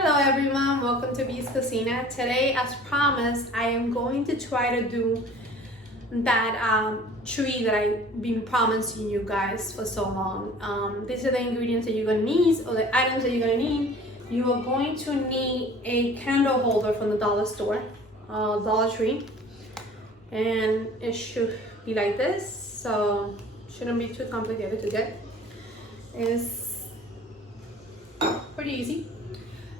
Hello everyone, welcome to Bee's Cocina. Today, as promised, I am going to try to do that tree that I've been promising you guys for so long. These are the ingredients that you're going to need, or the items that you're going to need. You are going to need a candle holder from the dollar store, Dollar Tree. And it should be like this, so shouldn't be too complicated to get. It's pretty easy.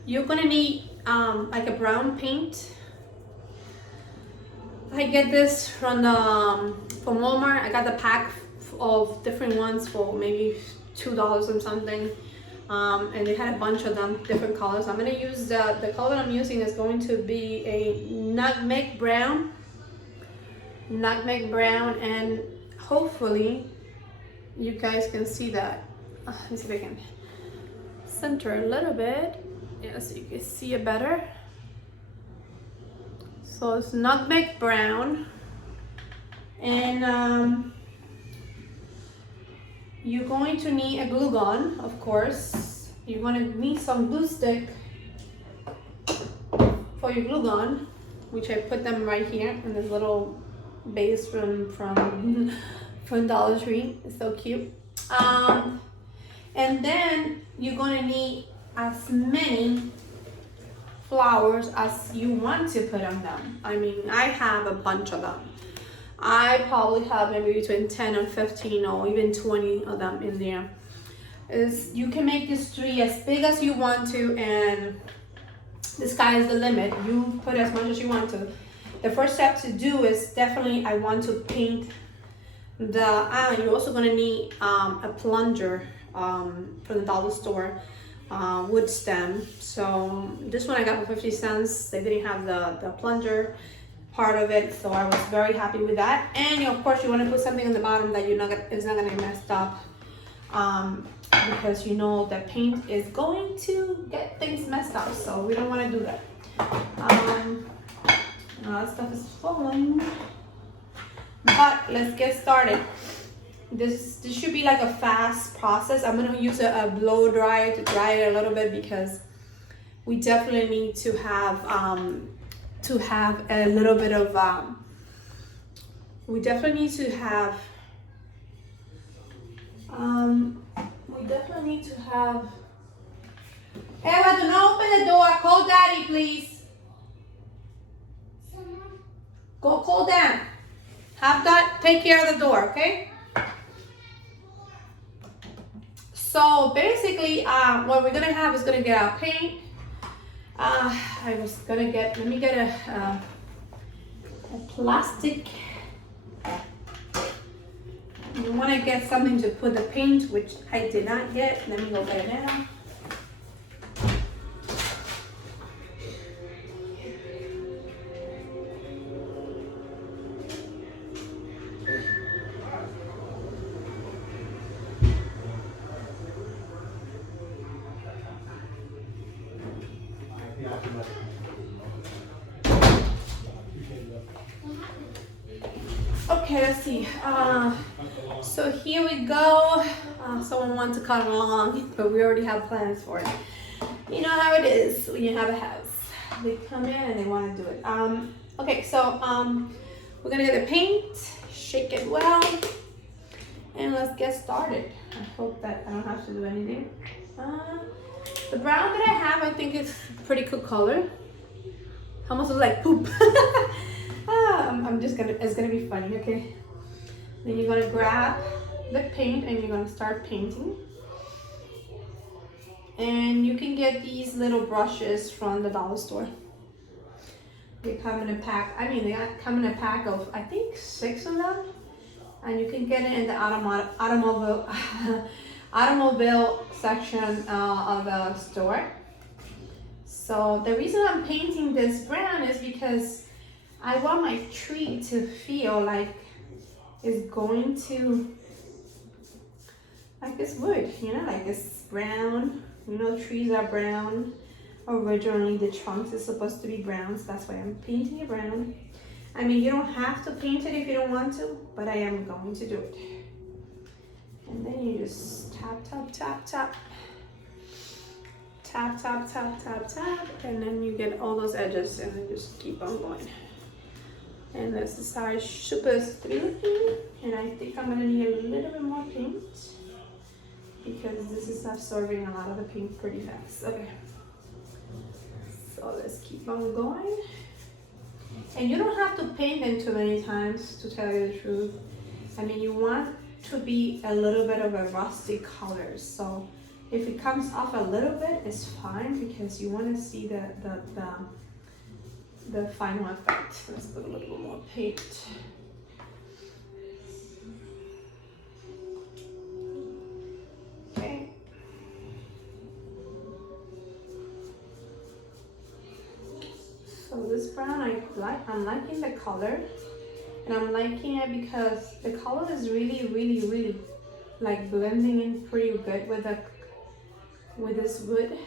You're gonna need like a brown paint. I get this from Walmart. I got the pack of different ones for maybe $2 and something, and they had a bunch of them, different colors. I'm gonna use the color I'm using is going to be a nutmeg brown, and hopefully you guys can see that. Let me see if I can center a little bit. Yeah, so you can see it better. So it's nutmeg brown, and you're going to need a glue gun, of course. You're going to need some glue stick for your glue gun, which I put them right here in this little base from Dollar Tree. It's so cute. And then you're going to need as many flowers as you want to put on them. I mean, I have a bunch of them. I probably have maybe between 10 and 15 or even 20 of them in there. You can make this tree as big as you want to, and the sky is the limit. You put as much as you want to. The first step to do is definitely I want to paint you're also gonna need a plunger from the dollar store. Wood stem. So this one I got for 50 cents. They didn't have the plunger part of it, so I was very happy with that. And of course you want to put something on the bottom that it's not going to get messed up, because you know the paint is going to get things messed up, so we don't want to do that. That stuff is falling, but let's get started. This should be like a fast process. I'm gonna use a blow dryer to dry it a little bit, because we definitely need to have a little bit of we definitely need to have Eva, do not open the door. Call Daddy, please. Go call Dad. Have that take care of the door, okay? So basically, what we're gonna have is gonna get our paint. Let me get a plastic. You wanna get something to put the paint, which I did not get. Let me go get it now. Okay, let's see. So here we go. Someone wants to cut along, but we already have plans for it. You know how it is when you have a house. They come in and they want to do it. Okay, so we're gonna get the paint, shake it well, and let's get started. I hope that I don't have to do anything. The brown that I have, I think it's a pretty cool color. Almost looks like poop. It's gonna be funny, okay? Then you're gonna grab the paint and you're gonna start painting. And you can get these little brushes from the dollar store. They come in a pack. They come in a pack of, I think, 6 of them. And you can get it in the automobile section of the store. So the reason I'm painting this brown is because I want my tree to feel like it's going to, like it's wood, like it's brown. Trees are brown. Originally, the trunks is supposed to be brown, so that's why I'm painting it brown. You don't have to paint it if you don't want to, but I am going to do it. And then you just tap, tap, tap, tap. tap, tap, tap, tap, tap, and then you get all those edges, and then just keep on going. And this is how it's supposed to be looking. And I think I'm gonna need a little bit more paint because this is absorbing a lot of the paint pretty fast. Okay, so let's keep on going. And you don't have to paint them too many times, to tell you the truth. I mean, you want to be a little bit of a rusty color, so if it comes off a little bit, it's fine because you want to see the final effect. Let's put a little bit more paint. Okay. So this brown, I'm liking the color, and I'm liking it because the color is really like blending in pretty good with this wood.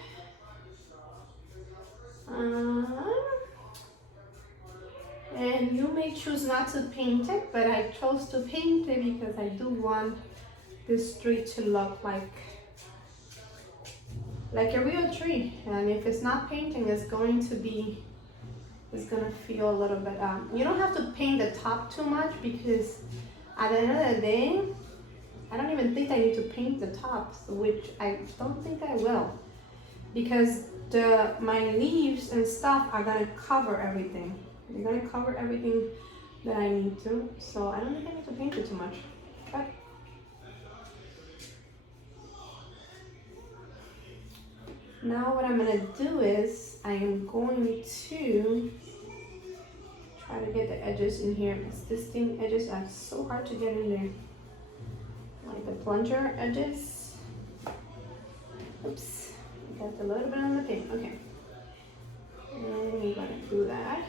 And you may choose not to paint it, but I chose to paint it because I do want this tree to look like a real tree. And if it's not painting, it's gonna feel a little bit, you don't have to paint the top too much because at the end of the day, I don't even think I need to paint the tops, which I don't think I will, because my leaves and stuff are gonna cover everything. They're gonna cover everything that I need to, so I don't think I need to paint it too much. But now what I'm gonna do is I am going to try to get the edges in here. This thing edges are so hard to get in there. Like the plunger edges. Oops, got a little bit on the paint. Okay, and we're gonna do that.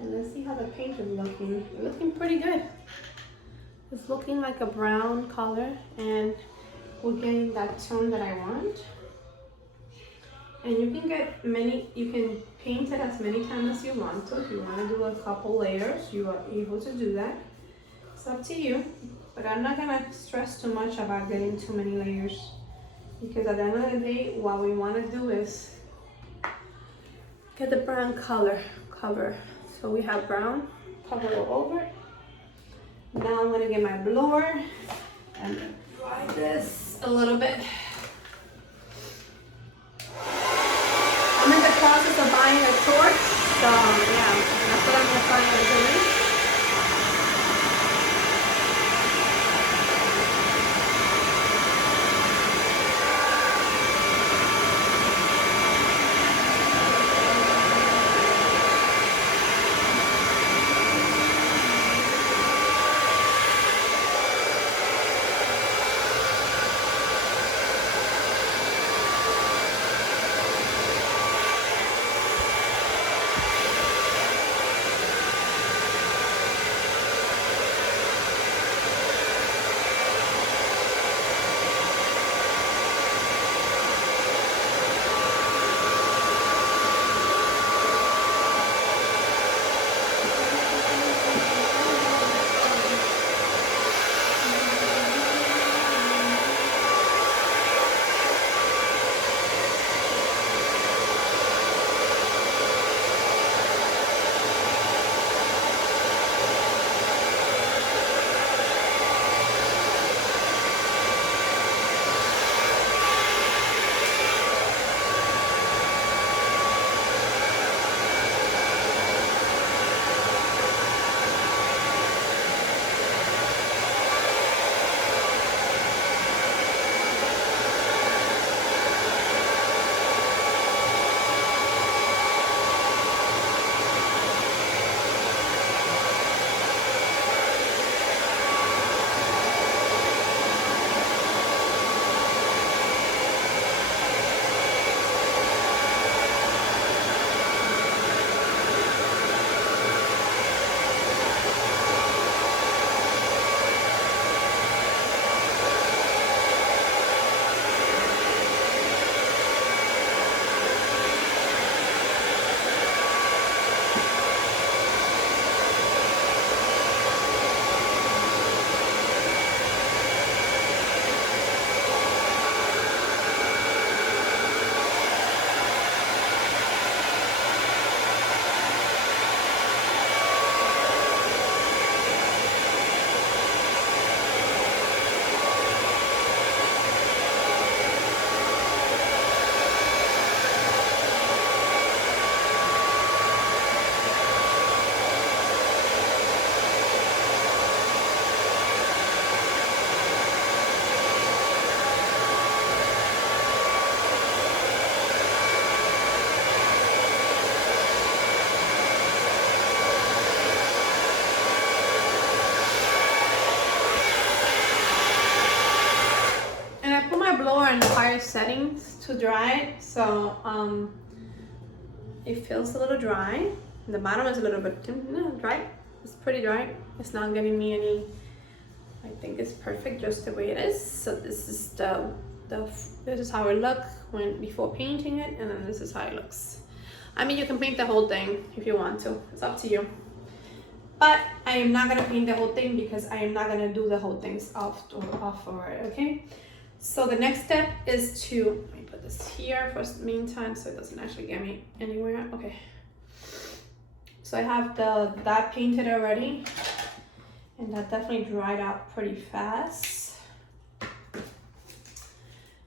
And let's see how the paint is looking. It's looking pretty good. It's looking like a brown color, and we're getting that tone that I want. And you can paint it as many times as you want to. If you want to do a couple layers, you are able to do that. It's up to you, but I'm not gonna stress too much about getting too many layers, because at the end of the day, what we want to do is get the brown cover. So we have brown cover all over. Now I'm gonna get my blower and dry this a little bit. I'm in the process of buying a torch, so yeah, that's what I'm gonna start doing. settings to dry it. So it feels a little dry. The bottom is a little bit dry. It's pretty dry. It's not giving me any. I think it's perfect just the way it is. So this is this is how it looks before painting it, and then this is how it looks. I mean, you can paint the whole thing if you want to. It's up to you. But I am not gonna paint the whole thing because I am not gonna do the whole things off for it. Okay. So the next step is to, let me put this here for the meantime so it doesn't actually get me anywhere. Okay. So I have that painted already, and that definitely dried out pretty fast.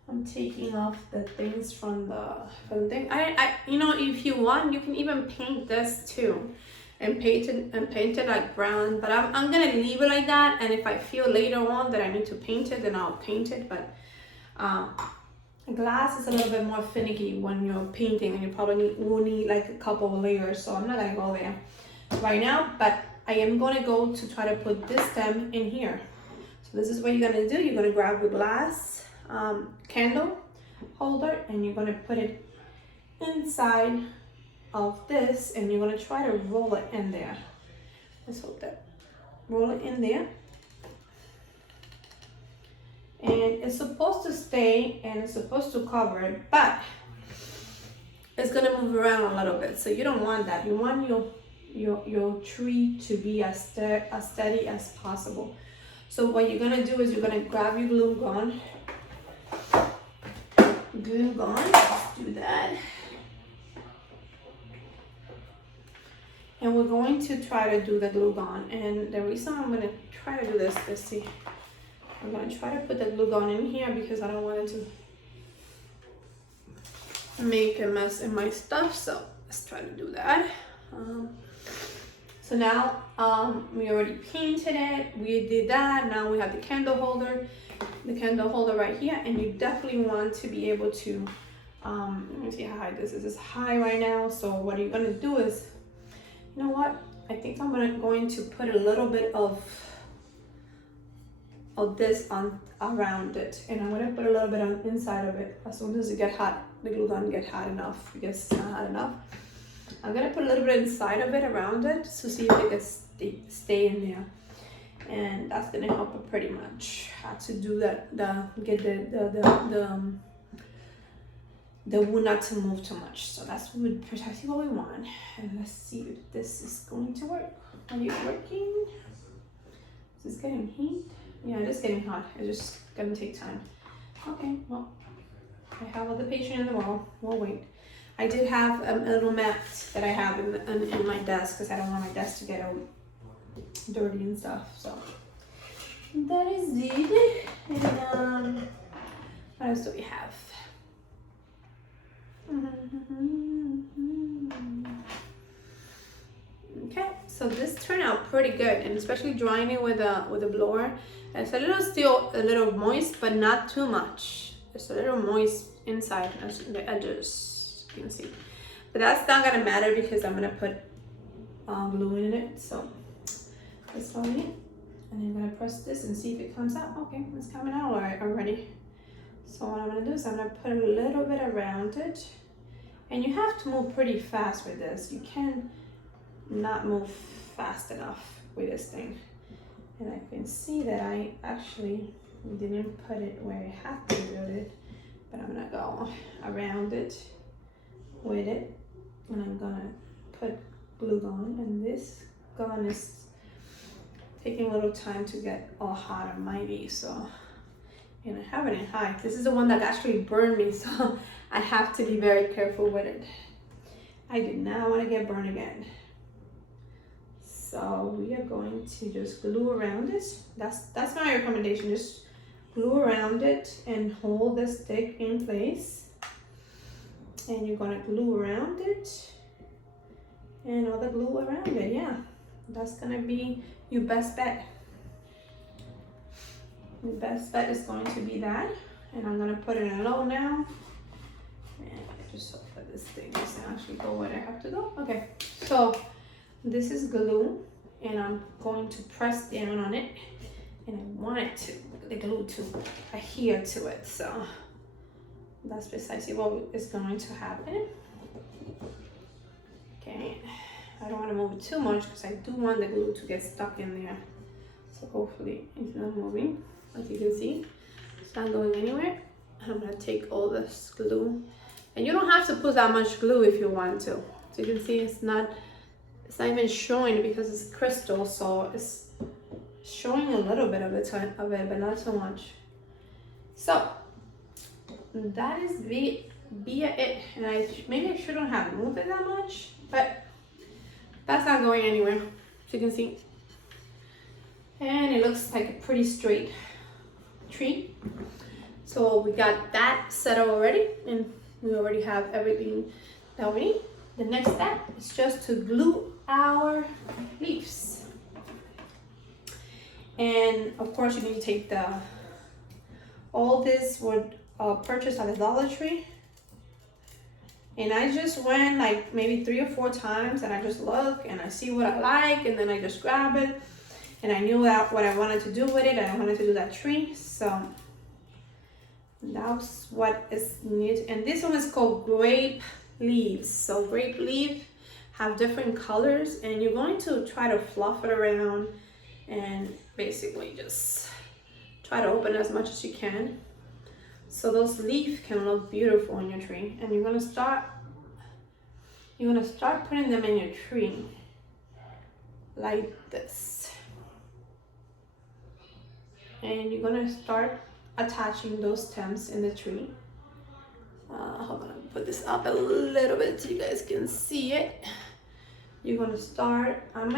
I'm taking off the things from the thing. I you know, if you want, you can even paint this too, and paint it like brown. But I'm gonna leave it like that. And if I feel later on that I need to paint it, then I'll paint it. But glass is a little bit more finicky when you're painting, and you probably will need like a couple of layers. So I'm not gonna go there right now. But I am gonna go to try to put this stem in here. So this is what you're gonna do. You're gonna grab the glass candle holder, and you're gonna put it inside of this, and you're gonna try to roll it in there. Let's hold that. Roll it in there. And it's supposed to stay, and it's supposed to cover it, but it's gonna move around a little bit. So you don't want that. You want your tree to be as steady as possible. So what you're gonna do is you're gonna grab your glue gun. Let's do that. And we're going to try to do the glue gun. And the reason I'm gonna try to do this, let's see. I'm gonna try to put the glue gun in here because I don't want it to make a mess in my stuff. So let's try to do that. So now we already painted it. We did that. Now we have the candle holder right here, and you definitely want to be able to. Let me see how high this is. It's high right now. So what you're gonna do is, you know what? I think I'm going to put a little bit of this on around it, and I'm gonna put a little bit on inside of it. As soon as it get hot, the glue gun get hot enough, because it's not hot enough. I'm gonna put a little bit inside of it, around it, to see if it can stay in there, and that's gonna help it pretty much. How to do that? Get the wood not to move too much. So that's precisely what we want. And let's see if this is going to work. Are you working? Is this getting heat? Yeah, it is getting hot. It's just gonna take time. Okay, well, I have all the patience in the world. We'll wait. I did have a little mat that I have in my desk because I don't want my desk to get all dirty and stuff. So that is it. And what else do we have? Okay, so this turned out pretty good, and especially drying it with a blower. It's still a little moist, but not too much. It's a little moist inside the edges, you can see. But that's not gonna matter because I'm gonna put glue in it. So this one in, and I'm gonna press this and see if it comes out. Okay, it's coming out already. So what I'm gonna do is I'm gonna put a little bit around it, and you have to move pretty fast with this. You can not move fast enough with this thing. And I can see that I actually didn't put it where I have to put it, but I'm gonna go around it with it, and I'm gonna put glue gun, and this gun is taking a little time to get all hot and mighty, so, and I have it in high. This is the one that actually burned me, so I have to be very careful with it. I do not want to get burned again. So we are going to just glue around it. That's my recommendation. Just glue around it and hold the stick in place. And you're gonna glue around it and all the glue around it. Yeah, that's gonna be your best bet. Your best bet is going to be that. And I'm gonna put it in low now. And just so that this thing doesn't actually go where I have to go. Okay, so this is glue, and I'm going to press down on it, and I want it to, the glue to adhere to it. So That's precisely what is going to happen. Okay, I don't want to move it too much because I do want the glue to get stuck in there. So hopefully it's not moving. As you can see, it's not going anywhere. I'm gonna take all this glue, and you don't have to put that much glue if you want to. So you can see it's not even showing because it's crystal, so it's showing a little bit of it, but not so much. So that is via it, and maybe I shouldn't have moved it that much, but that's not going anywhere, as you can see. And it looks like a pretty straight tree. So we got that set up already, and we already have everything that we need. The next step is just to glue our leaves. And of course you need to take all this would purchase at the Dollar Tree. And I just went like maybe 3 or 4 times, and I just look and I see what I like, and then I just grab it. And I knew that what I wanted to do with it, and I wanted to do that tree. So that's what is needed. And this one is called grape leaves. So grape leaf have different colors, and you're going to try to fluff it around and basically just try to open as much as you can, so those leaves can look beautiful in your tree. And you're gonna start putting them in your tree like this, and you're gonna start attaching those stems in the tree. Hold on, put this up a little bit so you guys can see it. I'm gonna start on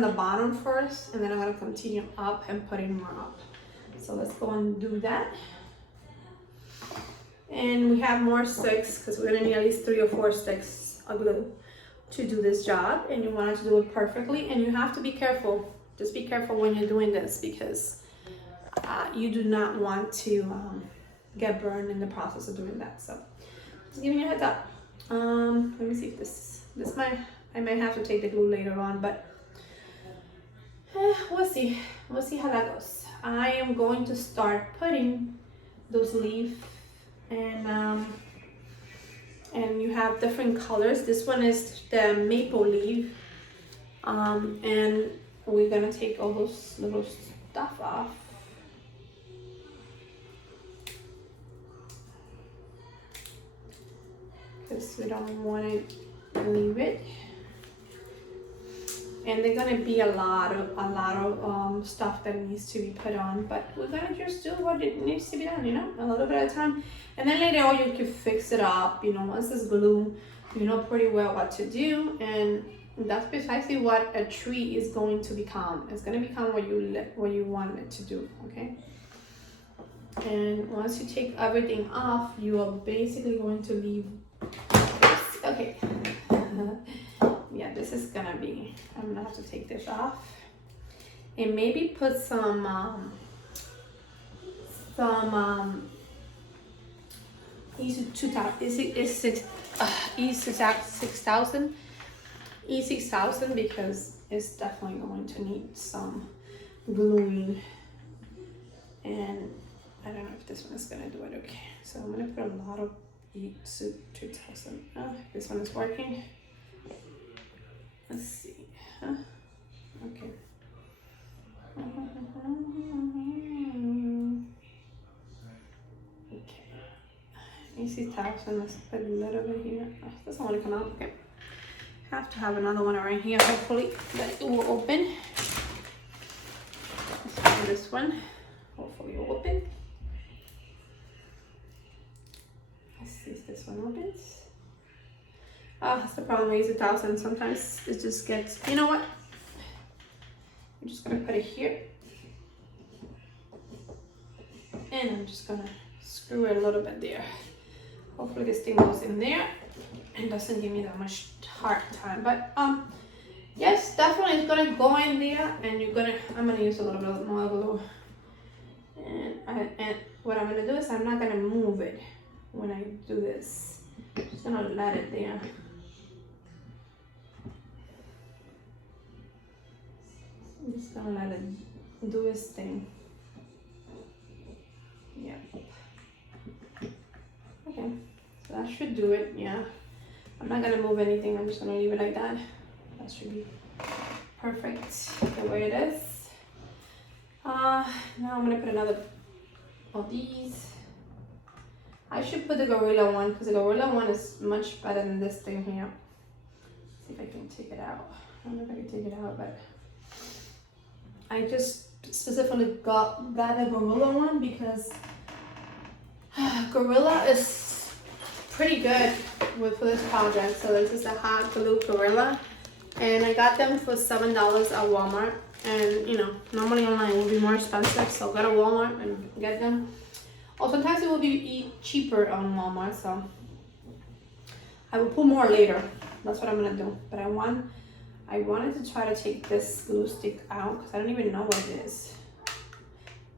the bottom first, and then I'm gonna continue up and putting more up. So let's go and do that. And we have more sticks because we're gonna need at least 3 or 4 sticks of glue to do this job, and you want to do it perfectly. And you have to be careful. Just be careful when you're doing this, because you do not want to get burned in the process of doing that. So just giving you a heads up. Let me see if this I might have to take the glue later on, but we'll see how that goes. I am going to start putting those leaves, and you have different colors. This one is the maple leaf, and we're gonna take all those little stuff off. Because we don't want to leave it. And there's gonna be a lot of stuff that needs to be put on, but we're gonna just do what it needs to be done, you know, a little bit at a time. And then later on you can fix it up, you know, once it's glue, you know pretty well what to do. And that's precisely what a tree is going to become. It's gonna become what you want it to do, okay? And once you take everything off, you are basically going to leave this. Okay. Yeah, this is gonna be, I'm gonna have to take this off and maybe put some E6000 because it's definitely going to need some gluing, and I don't know if this one is gonna do it. Okay, so I'm gonna put a lot of E6000. This one is working. Let's see. Okay. Okay. E6000. Let's put a little bit here. Oh, doesn't want to come out. Okay. Have to have another one around here. Hopefully that it will open. Let's try this one. Hopefully it will open. Let's see if this one opens. Oh, that's the problem with E6000. Sometimes it just gets, you know what? I'm just gonna put it here. And I'm just gonna screw it a little bit there. Hopefully this thing goes in there and doesn't give me that much hard time. But yes, definitely it's gonna go in there, and I'm gonna use a little bit more glue. And what I'm gonna do is I'm not gonna move it when I do this. I'm just gonna let it there. I'm just gonna let it do its thing. Yeah. Okay, so that should do it. Yeah, I'm not gonna move anything. I'm just gonna leave it like that. That should be perfect the way it is. Now I'm gonna put another of these. I should put the Gorilla one because the Gorilla one is much better than this thing here. Let's see if I can take it out. I don't know if I can take it out, but I just specifically got the Gorilla one because Gorilla is pretty good for this project. So this is a hot glue Gorilla, and I got them for $7 at Walmart. And you know, normally online will be more expensive, so go to Walmart and get them. Or sometimes it will be cheaper on Walmart, so I will put more later. That's what I'm gonna do. But I wanted to try to take this glue stick out because I don't even know what it is.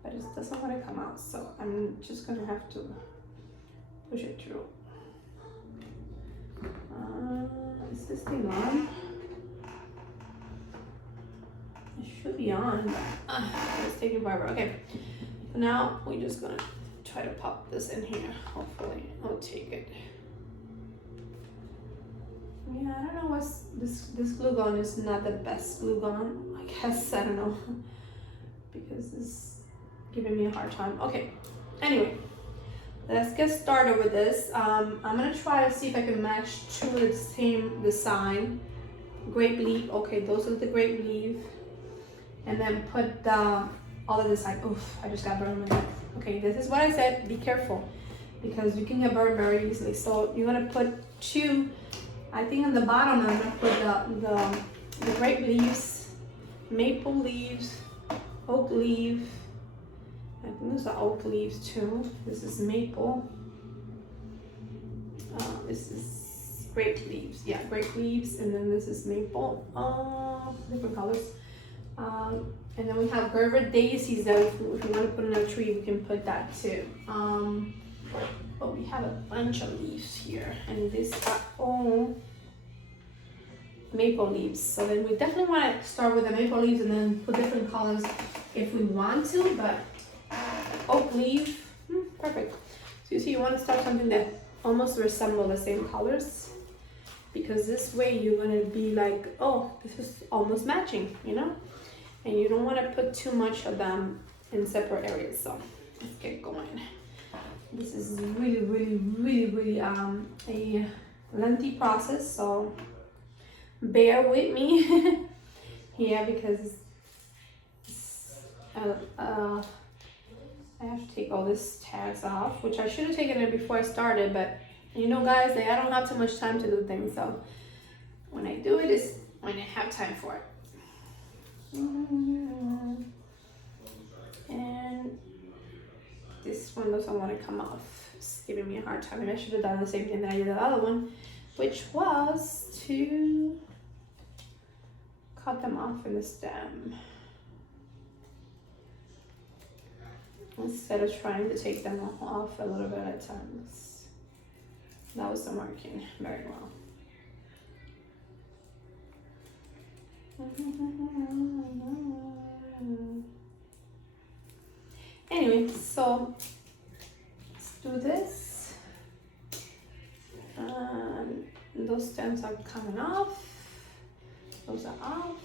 But it doesn't want to come out, so I'm just gonna have to push it through. Is this thing on? It should be on, but it's taking forever. Okay, so now we're just gonna try to pop this in here. Hopefully I'll take it. Yeah, I don't know what's this glue gun is not the best glue gun. I guess, I don't know, because it's giving me a hard time. Okay, anyway, let's get started with this. I'm gonna try to see if I can match two of the same design. Grape leaf, okay, those are the grape leaf. And then put the other design. Oof, I just got burned with that. Okay, this is what I said, be careful, because you can get burned very easily. So you're gonna put two, I think on the bottom I'm gonna put the grape leaves, maple leaves, oak leaf. I think those are oak leaves too. This is maple. This is grape leaves. Yeah, grape leaves, and then this is maple. Different colors. And then we have Gerber daisies that if we want to put in a tree, we can put that too. But we have a bunch of leaves here, and these are all maple leaves. So then we definitely want to start with the maple leaves and then put different colors if we want to, but oak leaf, perfect. So you see, you want to start something that almost resemble the same colors, because this way you're going to be like, oh, this is almost matching, you know? And you don't want to put too much of them in separate areas. So let's get going. This is really a lengthy process, so bear with me here, because I have to take all this tags off, which I should have taken it before I started, but you know guys, I don't have too much time to do things, so when I do it is when I have time for it. And this one doesn't want to come off. It's giving me a hard time. Maybe I should have done the same thing that I did the other one, which was to cut them off in the stem instead of trying to take them off a little bit at a time. That wasn't working very well. Anyway, so let's do this. Those stems are coming off. Those are off.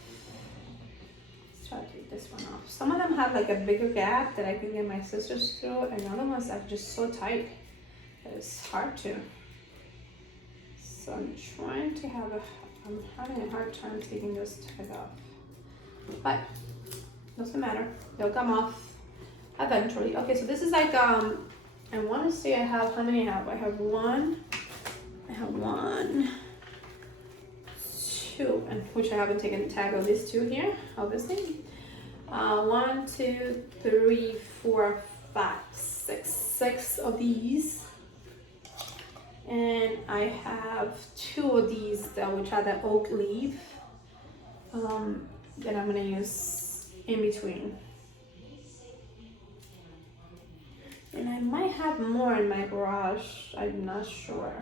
Let's try to take this one off. Some of them have like a bigger gap that I can get my scissors through, and other ones are just so tight that it's hard to. So I'm trying to I'm having a hard time taking this tag off, but doesn't matter, they'll come off eventually. Okay, so this is like I want to say I have, how many I have? I have one, two, and which I haven't taken the tag of these two here, obviously. 1, 2, 3, 4, 5, 6 of these. And I have 2 of these which are the oak leaf that I'm gonna use in between. And I might have more in my garage, I'm not sure.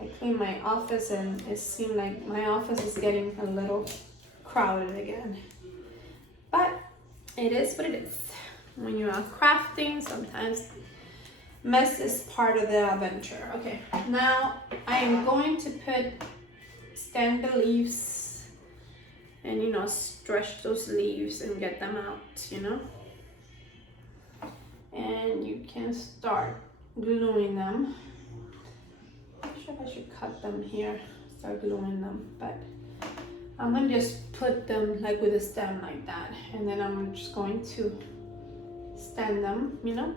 I cleaned my office and it seemed like my office is getting a little crowded again. But it is what it is. When you are crafting, sometimes Mess is part of the adventure. Okay, now I am going to stand the leaves and, you know, stretch those leaves and get them out, you know. And you can start gluing them. I'm not sure if I should cut them here, start gluing them, but I'm gonna just put them like with a stem like that, and then I'm just going to stand them, you know,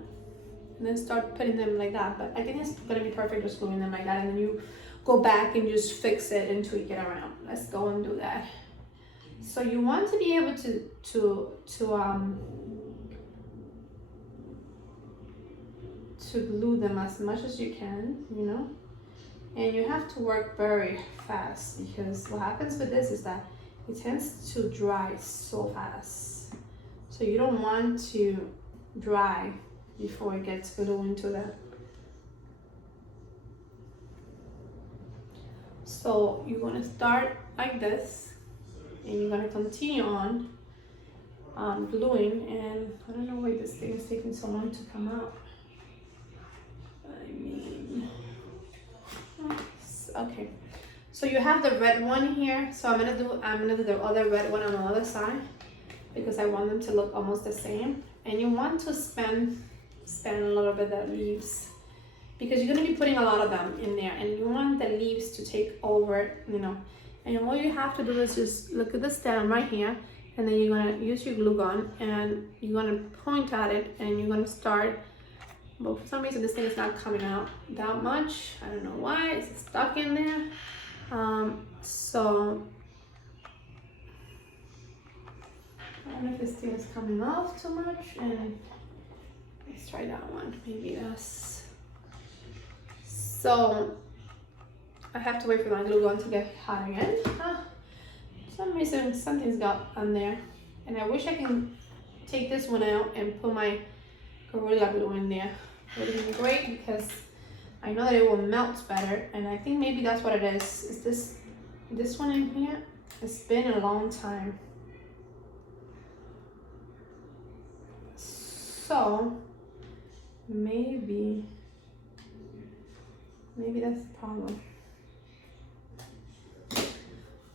and then start putting them like that. But I think it's gonna be perfect just gluing them like that, and then you go back and just fix it and tweak it around. Let's go and do that. So you want to be able to glue them as much as you can, you know, and you have to work very fast, because what happens with this is that it tends to dry so fast. So you don't want to dry before it gets glue into that. So you're gonna start like this, and you're gonna continue on gluing. And I don't know why this thing is taking so long to come out. I mean, okay. So you have the red one here. So I'm gonna do the other red one on the other side, because I want them to look almost the same. And you want to span a little bit of leaves, because you're gonna be putting a lot of them in there, and you want the leaves to take over, you know. And all you have to do is just look at the stem right here, and then you're gonna use your glue gun, and you're gonna point at it, and you're gonna start. But for some reason this thing is not coming out that much. I don't know why. It's stuck in there. So I don't know if this thing is coming off too much. And let's try that one. Maybe that's. So I have to wait for my glue gun to get hot again. For some reason something's got on there, and I wish I can take this one out and put my Gorilla Glue in there. It would be great, because I know that it will melt better, and I think maybe that's what it is. Is this one in here? It's been a long time. So maybe that's the problem.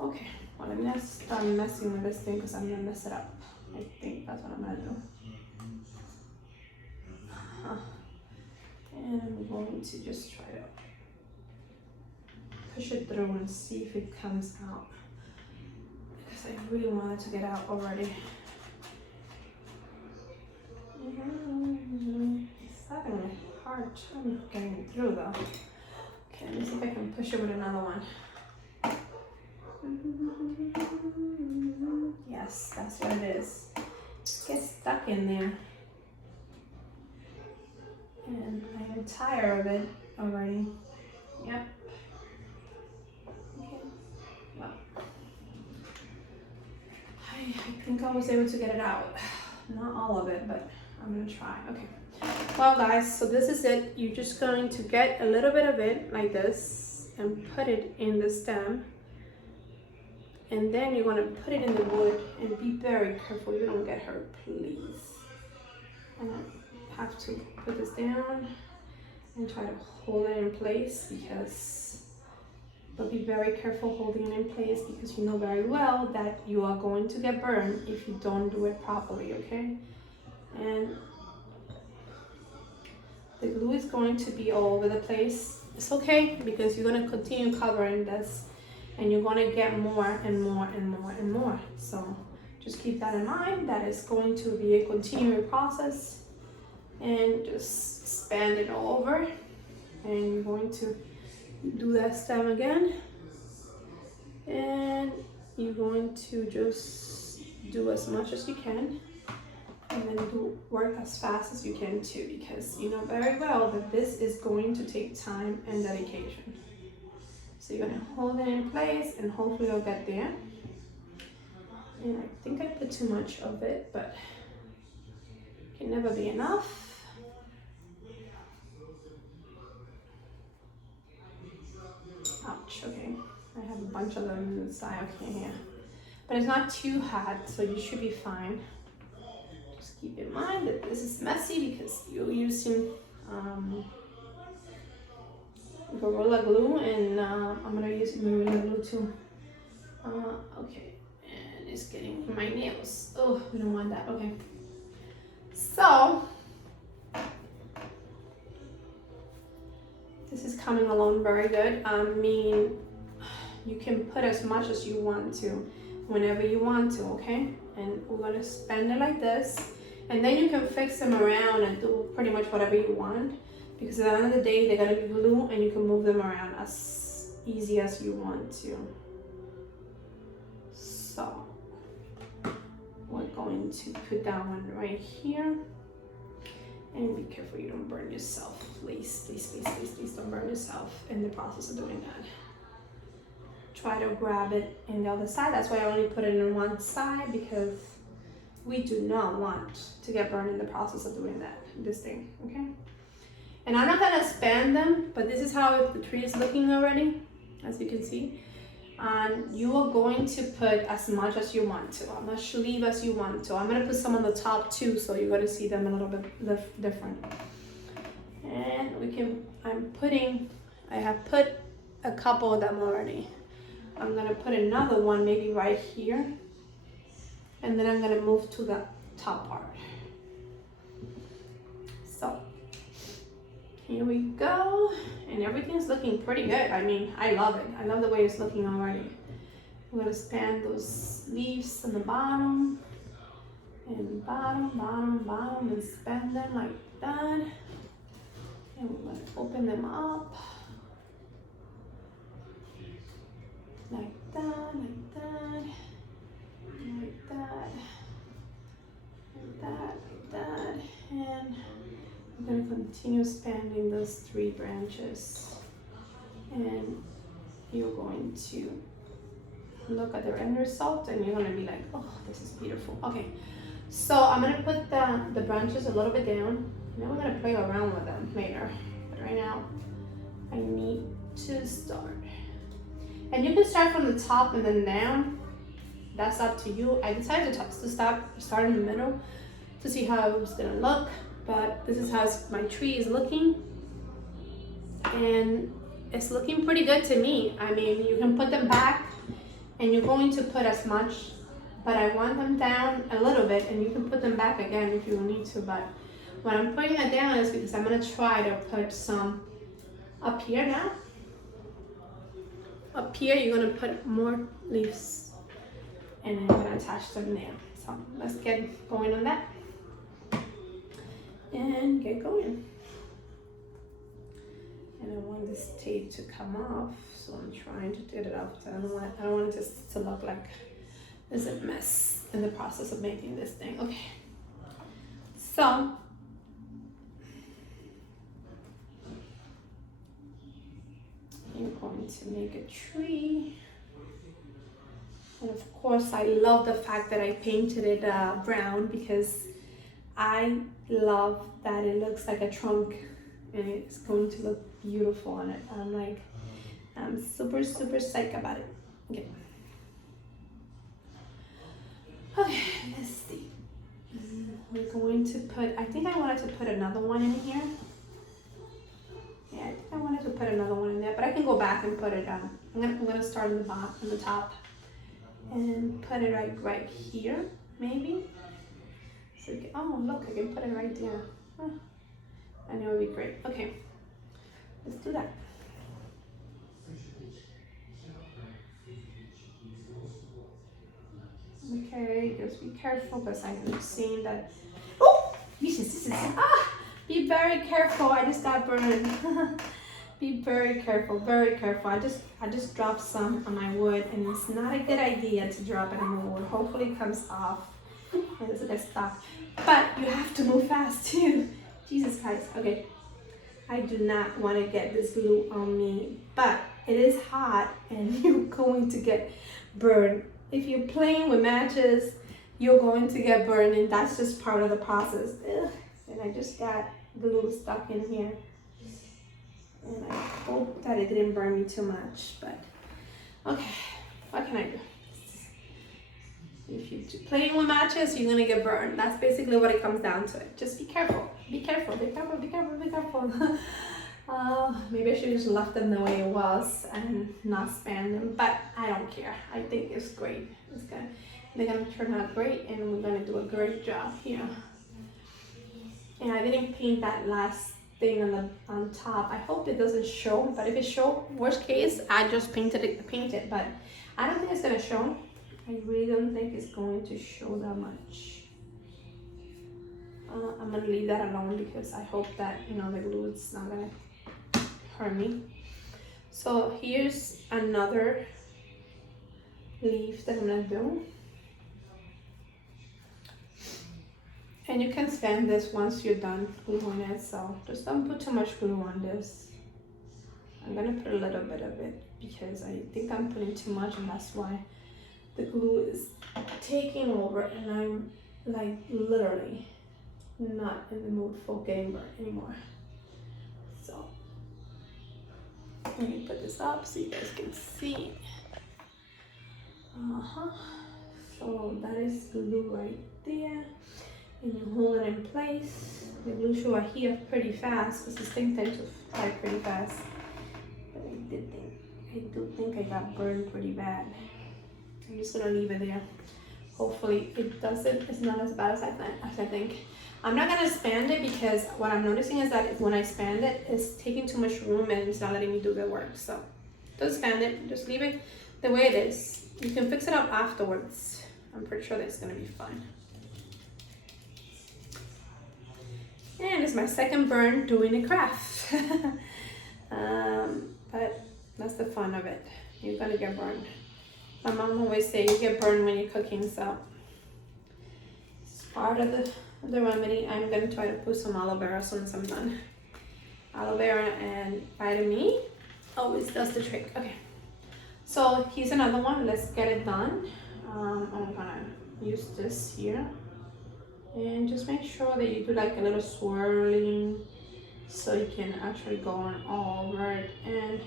Okay, well, let me not start messing with this thing, because I'm gonna mess it up. I think that's what I'm gonna do. And I'm going to just try to push it through and see if it comes out, because I really want it to get out already. It's having a hard time getting it through though. Okay, let me see if I can push it with another one. Yes, that's what it is. It gets stuck in there. And I am tired of it already. Yep. Okay. Well, I think I was able to get it out. Not all of it, but I'm gonna try. Okay. Well, guys, so this is it. You're just going to get a little bit of it like this and put it in the stem. And then you're gonna put it in the wood, and be very careful you don't get hurt, please. And have to put this down and try to hold it in place, but be very careful holding it in place, because you know very well that you are going to get burned if you don't do it properly, okay? And the glue is going to be all over the place. It's okay, because you're going to continue covering this, and you're going to get more and more and more and more. So just keep that in mind, that it's going to be a continuing process. And just span it all over, and you're going to do that stem again, and you're going to just do as much as you can, and then work as fast as you can too, because you know very well that this is going to take time and dedication. So you're going to hold it in place, and hopefully it'll get there. And I think I put too much of it, but it can never be enough. Ouch, okay. I have a bunch of them inside, okay, here. But it's not too hot, so you should be fine. Just keep in mind that this is messy, because you're using Gorilla Glue, and I'm gonna use Gorilla Glue too. Okay, and it's getting in my nails. Oh, we don't want that. Okay. So this is coming along very good. I mean, you can put as much as you want to, whenever you want to, okay? And we're gonna spend it like this, and then you can fix them around and do pretty much whatever you want, because at the end of the day, they're gonna be glue, and you can move them around as easy as you want to. So we're going to put that one right here. And be careful you don't burn yourself. Please, please, please, please, please don't burn yourself in the process of doing that. Try to grab it in the other side. That's why I only put it on one side, because we do not want to get burned in the process of doing that, this thing, okay? And I'm not gonna span them, but this is how the tree is looking already, as you can see. And you are going to put as much as you want to, as much leaf as you want to. I'm gonna put some on the top too, so you're gonna see them a little bit different. And we can, I have put a couple of them already. I'm gonna put another one maybe right here. And then I'm gonna move to the top part. So, here we go. And everything's looking pretty good. I mean, I love it. I love the way it's looking already. I'm gonna span those leaves on the bottom. And bottom, and span them like that. And we're gonna open them up. Like that, like that. Like that. Like that, like that. And I'm going to continue spanning those 3 branches, and you're going to look at the end result, and you're going to be like, oh, this is beautiful. Okay, so I'm going to put the branches a little bit down, and then we're going to play around with them later. But right now, I need to start. And you can start from the top and then down. That's up to you. I decided to start in the middle to see how it was going to look. But this is how my tree is looking, and it's looking pretty good to me. I mean, you can put them back, and you're going to put as much, but I want them down a little bit, and you can put them back again if you need to. But when I'm putting it down is because I'm gonna try to put some up here now. Up here, you're gonna put more leaves, and then you're gonna attach them there. So let's get going on that. And get going. And I want this tape to come off, so I'm trying to get it off. I don't want it to look like there's a mess in the process of making this thing. Okay. So you're going to make a tree. And of course, I love the fact that I painted it brown, because I love that it looks like a trunk, and it's going to look beautiful on it. I'm super, super psyched about it. Okay. Okay, let's see. We're going to put, I think I wanted to put another one in here. Yeah, I think I wanted to put another one in there, but I can go back and put it on. I'm gonna start on the bottom, on the top, and put it right here, maybe. So oh, look, I can put it right there. Huh. I know it would be great. Okay, let's do that. Okay, just be careful, because I'm seeing that. Oh, this is be very careful. I just got burned. Be very careful, very careful. I just dropped some on my wood, and it's not a good idea to drop it on the wood. Hopefully it comes off. And it's a good stop. But you have to move fast too. Jesus Christ. Okay. I do not want to get this glue on me, but it is hot, and you're going to get burned. If you're playing with matches, you're going to get burned, and that's just part of the process. Ugh. And I just got glue stuck in here. And I hope that it didn't burn me too much, but okay, what can I do? If you're playing with matches, you're gonna get burned. That's basically what it comes down to. Just be careful. Be careful, be careful, be careful, be careful. Maybe I should just left them the way it was and not span them, but I don't care. I think it's great. It's good. They're gonna turn out great, and we're gonna do a great job here. And I didn't paint that last thing on top. I hope it doesn't show, but if it show, worst case, I just paint it, but I don't think it's gonna show. I really don't think it's going to show that much. I'm gonna leave that alone because I hope that, you know, the glue is not gonna hurt me. So here's another leaf that I'm gonna do. And you can sand this once you're done gluing it, so just don't put too much glue on this. I'm gonna put a little bit of it because I think I'm putting too much, and that's why the glue is taking over, and I'm like literally not in the mood for getting burnt anymore. So let me put this up so you guys can see. So that is glue right there, and you hold it in place. The glue should adhere pretty fast because this thing tends to fly pretty fast. But I do think I got burned pretty bad. I'm just gonna leave it there. Hopefully it doesn't. It's not as bad as I think. I'm not gonna expand it because what I'm noticing is that when I expand it, it's taking too much room and it's not letting me do the work. So don't expand it. Just leave it the way it is. You can fix it up afterwards. I'm pretty sure that's gonna be fine. And it's my second burn doing a craft. But that's the fun of it. You're gonna get burned. My mom always say you get burned when you're cooking, so it's part of the remedy. I'm gonna try to put some aloe vera as soon as I'm done. Aloe vera and vitamin E always does the trick. Okay, so here's another one. Let's get it done. I'm gonna use this here, and just make sure that you do like a little swirling so you can actually go on all over it and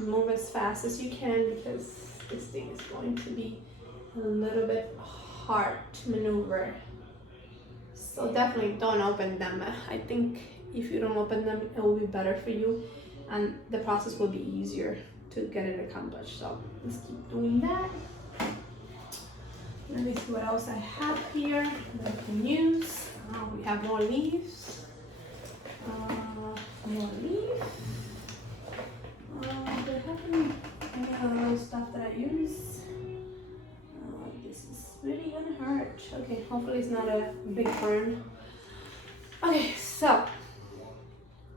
move as fast as you can, because this thing is going to be a little bit hard to maneuver. So definitely don't open them. I think if you don't open them, it will be better for you and the process will be easier to get it accomplished. So let's keep doing that. Let me see what else I have here that I can use. We have more leaves. More leaves. Do I have any other stuff that I use? This is really gonna hurt. Okay, hopefully it's not a big burn. Okay, so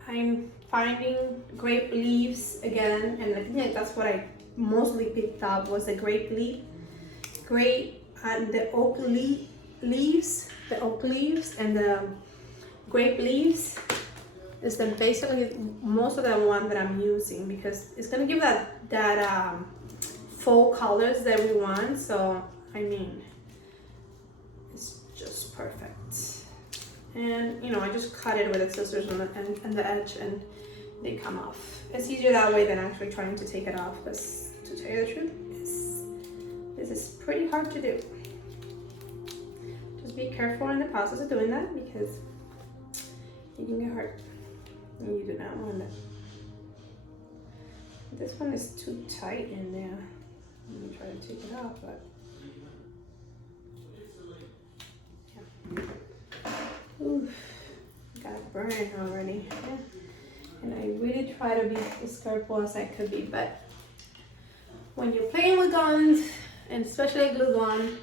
I'm finding grape leaves again, and I think that's what I mostly picked up was the grape leaf, and the oak leaves, and the grape leaves. Is then basically most of the one that I'm using because it's gonna give that faux colors that we want. So I mean, it's just perfect. And you know, I just cut it with the scissors and the edge, and they come off. It's easier that way than actually trying to take it off. Because to tell you the truth, this is pretty hard to do. Just be careful in the process of doing that because you can get hurt. You do not want it. This one is too tight in there. Let me try to take it out, but yeah. Oof, got burned already. Yeah. And I really try to be as careful as I could be, but when you're playing with guns, and especially a glue gun,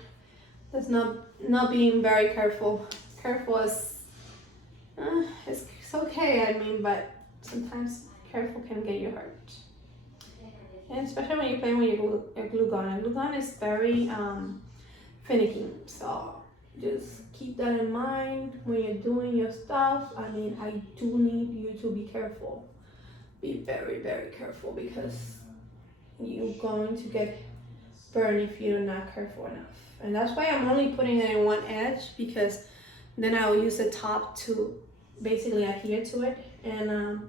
that's not being very careful. Careful is it's okay, I mean, but sometimes careful can get you hurt. And especially when you're playing with a glue gun. A glue gun is very finicky, so just keep that in mind when you're doing your stuff. I mean, I do need you to be careful. Be very, very careful because you're going to get burned if you're not careful enough. And that's why I'm only putting it in one edge, because then I'll use the top to basically adhere to it, and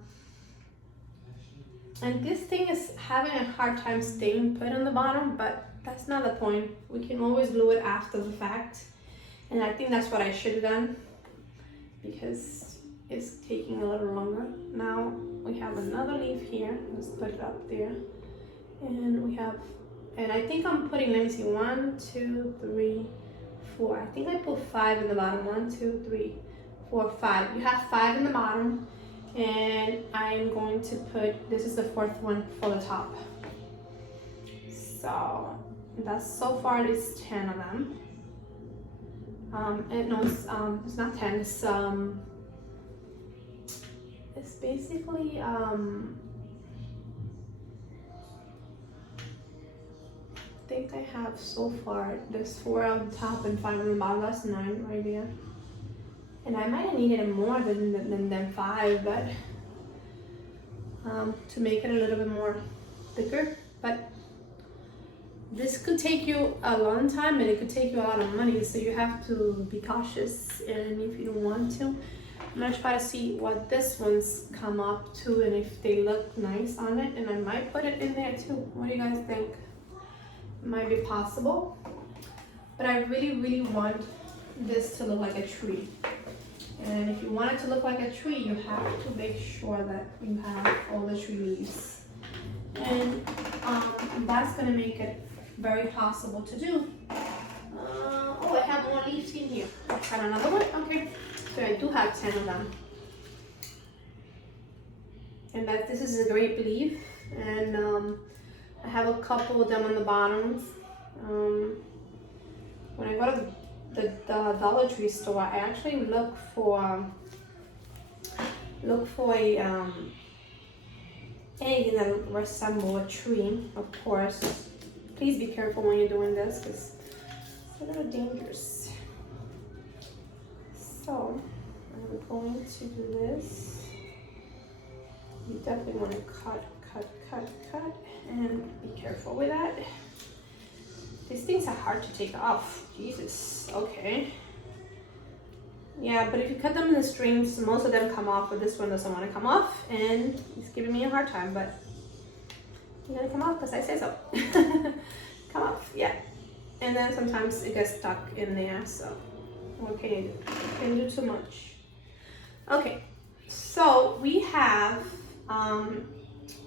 this thing is having a hard time staying put on the bottom, but that's not the point. We can always glue it after the fact, and I think that's what I should have done. because it's taking a little longer. Now we have another leaf here. Let's put it up there. And we have, and I think I'm putting, let me see, 1, 2, 3, 4. I think I put 5 in the bottom. 1, 2, 3, 4, 5. You have 5 in the bottom, and I'm going to put, this is the 4th one for the top. So that's, so far it's 10 of them. And no, it's not 10. It's basically I think I have so far, there's 4 on top and 5 on the bottom. That's 9 right there. And I might have needed more than 5, but to make it a little bit more thicker. But this could take you a long time, and it could take you a lot of money, so you have to be cautious. And if you don't want to, I'm gonna try to see what this one's come up to and if they look nice on it, and I might put it in there too. What do you guys think? It might be possible, but I really want this to look like a tree. And if you want it to look like a tree, you have to make sure that you have all the tree leaves, and that's gonna make it very possible to do. Oh, I have more leaves in here. Got another one? Okay. So I do have 10 of them. And this is a grape leaf. And I have a couple of them on the bottoms. When I go to the Dollar Tree store, I actually look for a egg that resemble a tree, of course. Please be careful when you're doing this, because it's a little dangerous. So I'm going to do this. You definitely want to cut, and be careful with that. These things are hard to take off. Jesus. Okay. Yeah, but if you cut them in the strings, most of them come off, but this one doesn't want to come off, and it's giving me a hard time, but you're gonna come off because I say so. Come off, yeah. And then sometimes it gets stuck in there, so what can you do? You can do too much. Okay, so we have,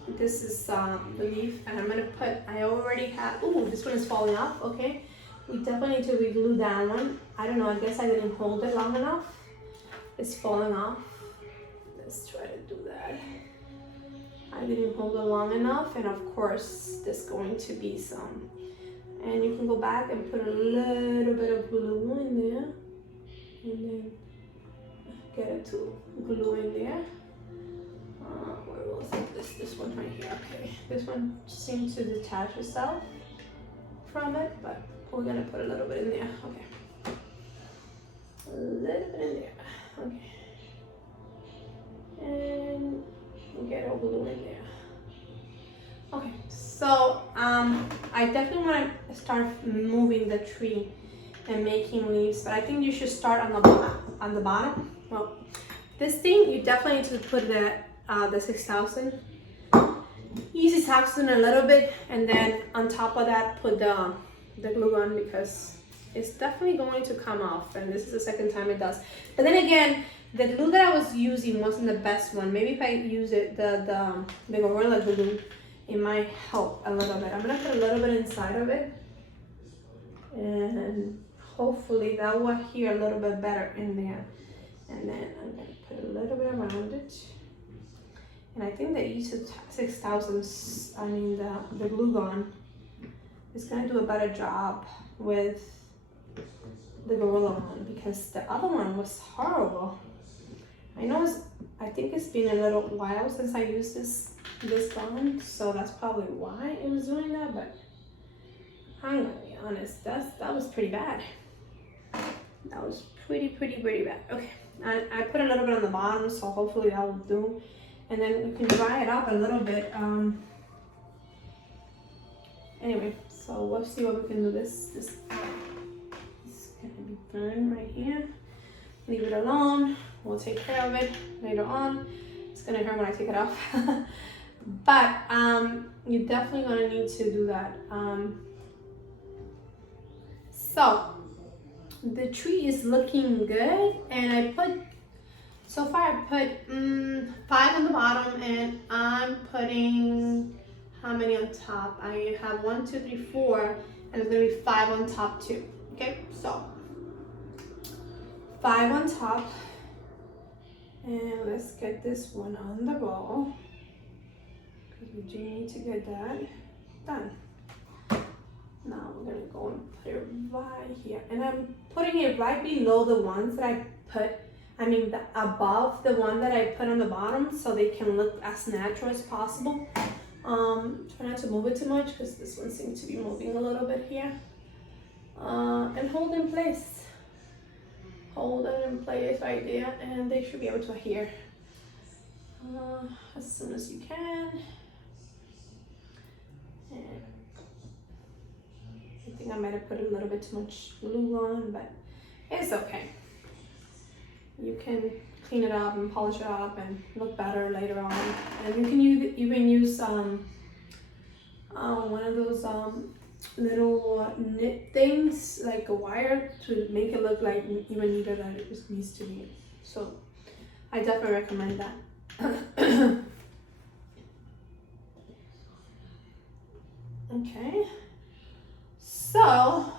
this is the leaf, and I'm gonna put, I already have, ooh, this one is falling off, okay. We definitely need to re-glue that one. I don't know, I guess I didn't hold it long enough. It's falling off. Let's try to do that. I didn't hold it long enough, and of course there's going to be some, and you can go back and put a little bit of glue in there, and then get it to glue in there. Where was it? This one right here. Okay, this one seems to detach itself from it, but we're gonna put a little bit in there. Okay, a little bit in there. Okay, and get our glue in there. Okay, so I definitely want to start moving the tree and making leaves, but I think you should start on the bottom. Well, this thing you definitely need to put the 6000. Use 6000 a little bit, and then on top of that put the glue on, because it's definitely going to come off, and this is the second time it does. But then again, the glue that I was using wasn't the best one. Maybe if I use it, the Gorilla Glue, it might help a little bit. I'm gonna put a little bit inside of it, and hopefully that will adhere a little bit better in there. And then I'm gonna put a little bit around it. And I think the E6000, I mean the Glue Gun, is gonna do a better job with the Gorilla one, because the other one was horrible. I know I think it's been a little while since I used this gun, so that's probably why it was doing that, but I'm gonna be honest, that was pretty bad. That was pretty bad. Okay, I put a little bit on the bottom, so hopefully that will do. And then we can dry it up a little bit. Anyway, so we'll see what we can do. This is gonna be burned right here. Leave it alone. We'll take care of it later on. It's gonna hurt when I take it off. But you're definitely gonna need to do that. So the tree is looking good, and I put So far I put 5 on the bottom, and I'm putting how many on top? I have 1, 2, 3, 4, and it's gonna be 5 on top too. Okay, so 5 on top, and let's get this one on the roll because we do need to get that done. Now we're gonna go and put it right here, and I'm putting it right below the ones that I put. Above the one that I put on the bottom, so they can look as natural as possible. Try not to move it too much because this one seems to be moving a little bit here. And hold in place. Hold it in place right there, and they should be able to adhere as soon as you can. And I think I might have put a little bit too much glue on, but it's okay. You can clean it up and polish it up and look better later on. And you can even use one of those little knit things, like a wire, to make it look like even neater than it needs to be. So I definitely recommend that. Okay, so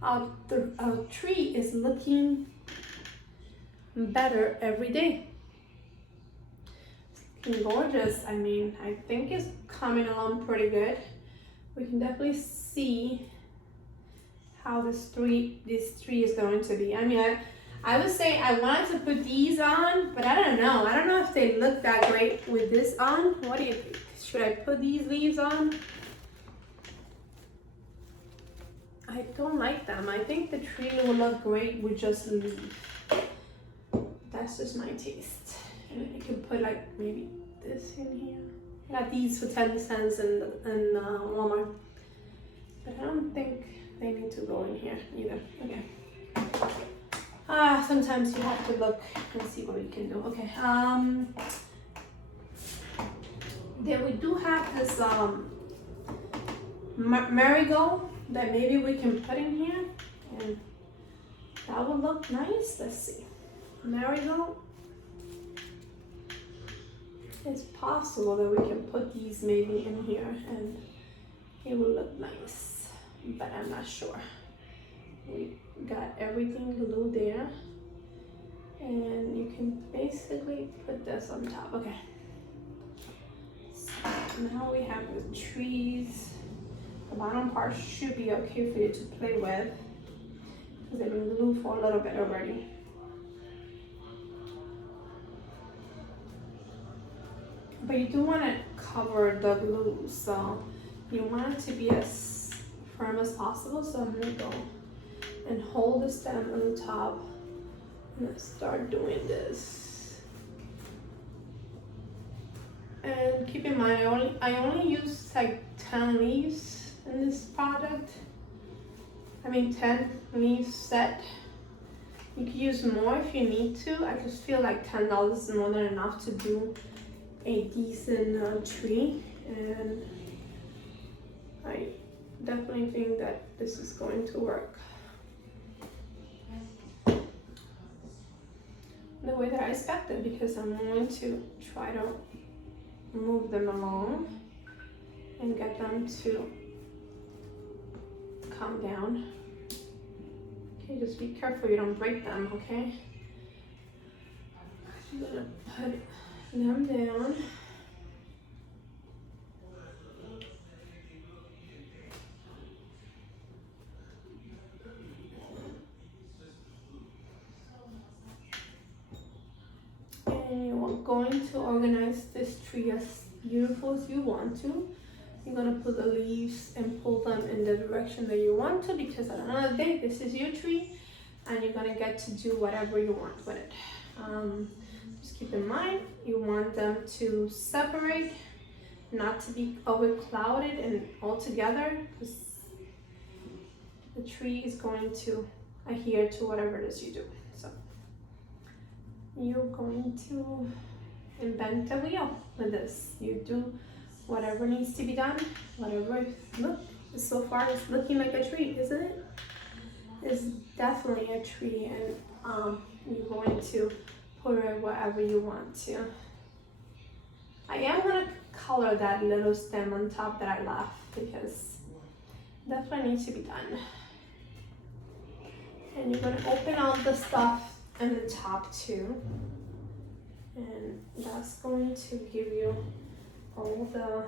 our tree is looking better every day. It's looking gorgeous. I think it's coming along pretty good. We can definitely see how this tree is going to be. I would say I wanted to put these on, but I don't know. I don't know if they look that great with this on. What do you think? Should I put these leaves on? I don't like them. I think the tree will look great with just leaves. That's just my taste. And you can put like maybe this in here. I got these for 10 cents in Walmart. But I don't think they need to go in here either. Okay. Sometimes you have to look and see what you can do. Okay. Then we do have this marigold that maybe we can put in here, and that will look nice. Let's see. Marigold. It's possible that we can put these maybe in here and it will look nice, but I'm not sure. We got everything glued there, and you can basically put this on top. Okay, so now we have the trees. The bottom part should be okay for you to play with because they've been glued for a little bit already. But you do want to cover the glue, so you want it to be as firm as possible. So I'm going to go and hold the stem on the top and start doing this. And keep in mind, I only use like 10 leaves in this project. 10 leaves set. You can use more if you need to. I just feel like $10 is more than enough to do a decent tree, and I definitely think that this is going to work the way that I expected, because I'm going to try to move them along and get them to come down. Okay, just be careful you don't break them, okay? I'm gonna put them down. And you are going to organize this tree as beautiful as you want to. You're going to put the leaves and pull them in the direction that you want to, because at the end of the day, this is your tree and you're going to get to do whatever you want with it. Just keep in mind, you want them to separate, not to be overclouded and all together, because the tree is going to adhere to whatever it is you do. So you're going to invent the wheel with this. You do whatever needs to be done, whatever. Look, so far it's looking like a tree, isn't it? It's definitely a tree, and you're going to put it wherever you want to. I am gonna color that little stem on top that I left because definitely needs to be done. And you're gonna open all the stuff in the top too. And that's going to give you all the,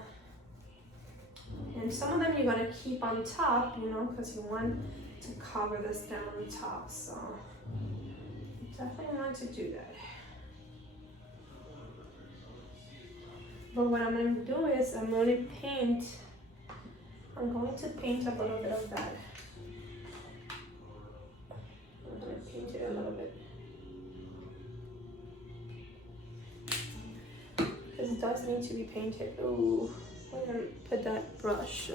and some of them you're gonna keep on top, you know, because you want to cover the stem on the top. So you definitely want to do that. But what I'm going to do is I'm going to paint a little bit of that. I'm going to paint it a little bit. This does need to be painted. Ooh, I'm going to put that brush.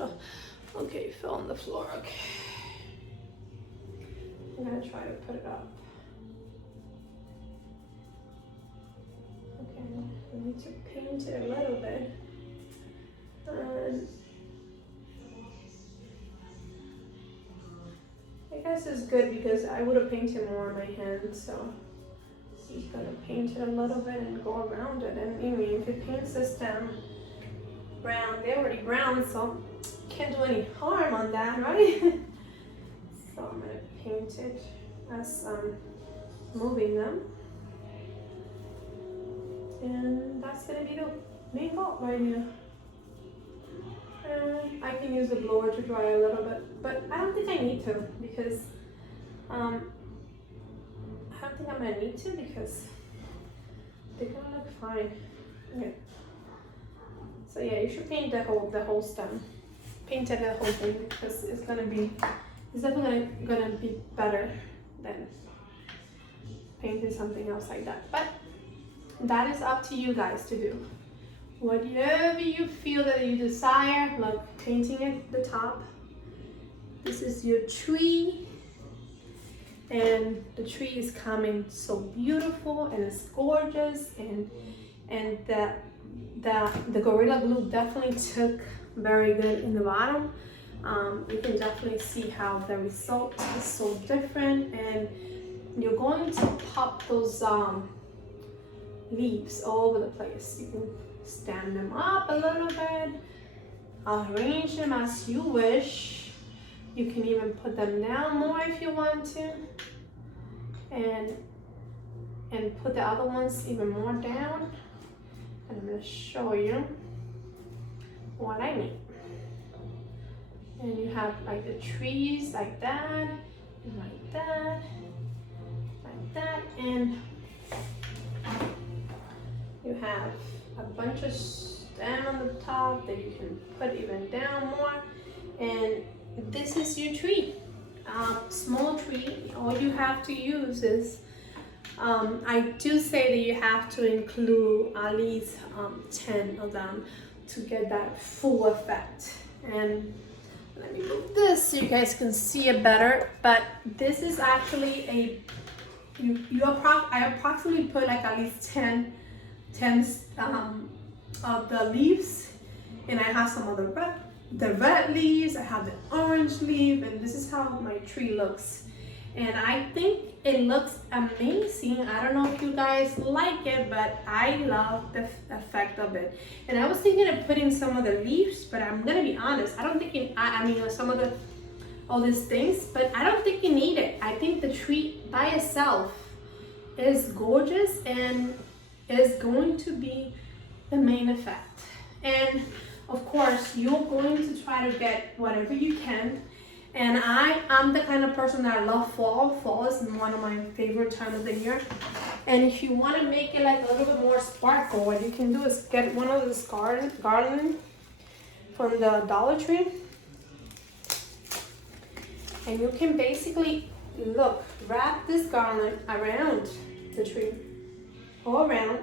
Okay, it fell on the floor. Okay. I'm going to try to put it up. Okay, I need to paint it a little bit. And I guess it's good because I would have painted more on my hand, so he's gonna paint it a little bit and go around it. And I mean, if it paints the stem brown, they're already brown, so can't do any harm on that, right? So I'm gonna paint it as I'm moving them. And that's gonna be the main goal right here. And I can use the blower to dry a little bit, but I don't think I need to because I don't think I'm gonna need to because they're gonna look fine. Okay. So yeah, you should paint the whole stem. Paint it the whole thing because it's definitely gonna be better than painting something else like that. But that is up to you guys to do. Whatever you feel that you desire, like painting at the top. This is your tree. And the tree is coming so beautiful and it's gorgeous, and the Gorilla Glue definitely took very good in the bottom. You can definitely see how the result is so different, and you're going to pop those leaves all over the place. You can stand them up a little bit, arrange them as you wish. You can even put them down more if you want to, and put the other ones even more down. And I'm going to show you what I mean. And you have like the trees like that, and like that, like that, and you have a bunch of stem on the top that you can put even down more. And this is your tree. Small tree. All you have to use is, I do say that you have to include at least 10 of them to get that full effect. And let me move this so you guys can see it better. But this is actually I approximately put like at least 10 of the leaves, and I have some of the red leaves, I have the orange leaf, and this is how my tree looks. And I think it looks amazing. I don't know if you guys like it, but I love the effect of it. And I was thinking of putting some of the leaves, but I'm gonna be honest, I don't think I mean some of all these things, but I don't think you need it. I think the tree by itself is gorgeous and is going to be the main effect. And of course, you're going to try to get whatever you can. And I'm the kind of person that I love fall. Fall is one of my favorite time of the year. And if you want to make it like a little bit more sparkle, what you can do is get one of this garland from the Dollar Tree. And you can basically, wrap this garland around the tree, all around.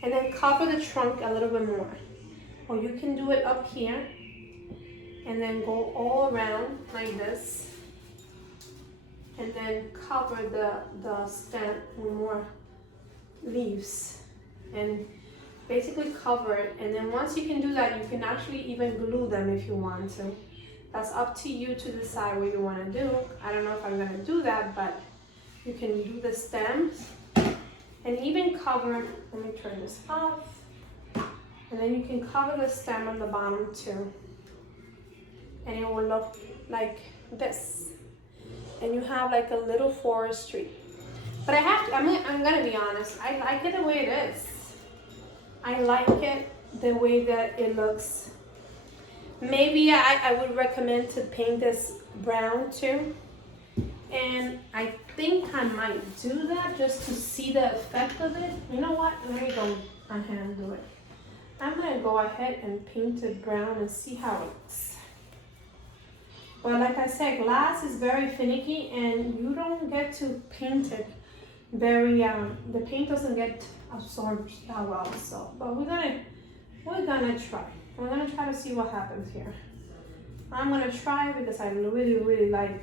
And then cover the trunk a little bit more. Or you can do it up here and then go all around like this. And then cover the stem with more leaves. And basically cover it. And then once you can do that, you can actually even glue them if you want to. That's up to you to decide what you want to do. I don't know if I'm going to do that, but you can do the stems and even cover, let me turn this off, and then you can cover the stem on the bottom too. And it will look like this. And you have like a little forestry. But I'm gonna be honest, I like it the way it is. I like it the way that it looks. Maybe I would recommend to paint this brown too. And I think I might do that just to see the effect of it. You know what? Let me go ahead and do it. I'm gonna go ahead and paint it brown and see how it looks. But like I said, glass is very finicky and you don't get to paint it very, the paint doesn't get absorbed that well. So, but we're gonna try. We're gonna try to see what happens here. I'm gonna try because I really like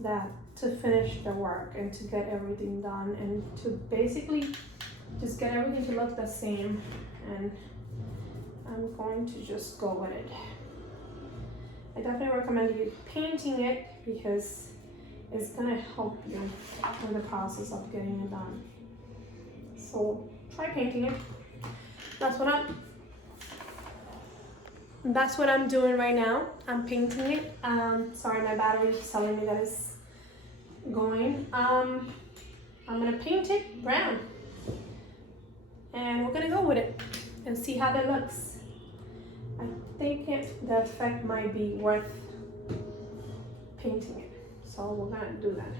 that to finish the work and to get everything done and to basically just get everything to look the same. And I'm going to just go with it. I definitely recommend you painting it because it's gonna help you in the process of getting it done. So try painting it. That's what I'm doing right now. I'm painting it. Sorry, my battery is telling me that it's going. I'm gonna paint it brown. And we're gonna go with it and see how that looks. I think the effect might be worth painting it. So we're gonna do that.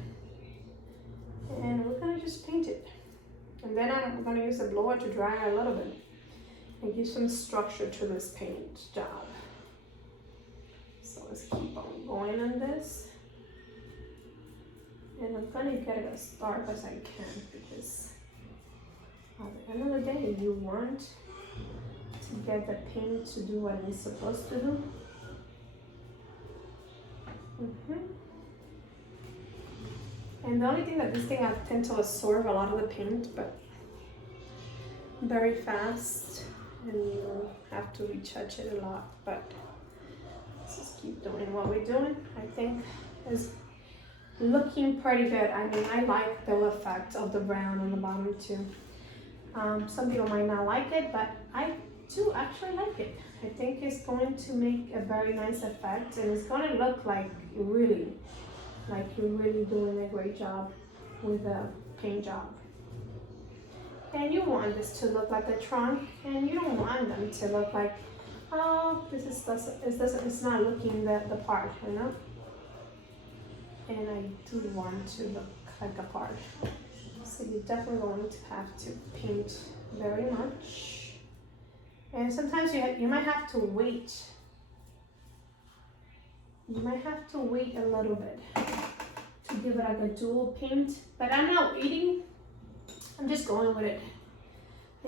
And we're gonna just paint it. And then I'm gonna use the blower to dry it a little bit and give some structure to this paint job. So let's keep on going on this. And I'm gonna get it as dark as I can because at the end of the day, you want to get the paint to do what it's supposed to do. And the only thing that this thing, I tend to absorb a lot of the paint, but very fast, and you have to retouch it a lot. But let's just keep doing what we're doing. I think it's looking pretty good. I mean, I like the effect of the brown on the bottom too. Some people might not like it, but I do actually like it. I think it's going to make a very nice effect, and it's going to look like you're really doing a great job with the paint job. And you want this to look like a trunk, and you don't want them to look like, oh, it's not looking the part, you know? And I do want to look like a part. So you're definitely going to have to paint very much. And sometimes you might have to wait. You might have to wait a little bit to give it like a dual paint. But I'm not waiting. I'm just going with it.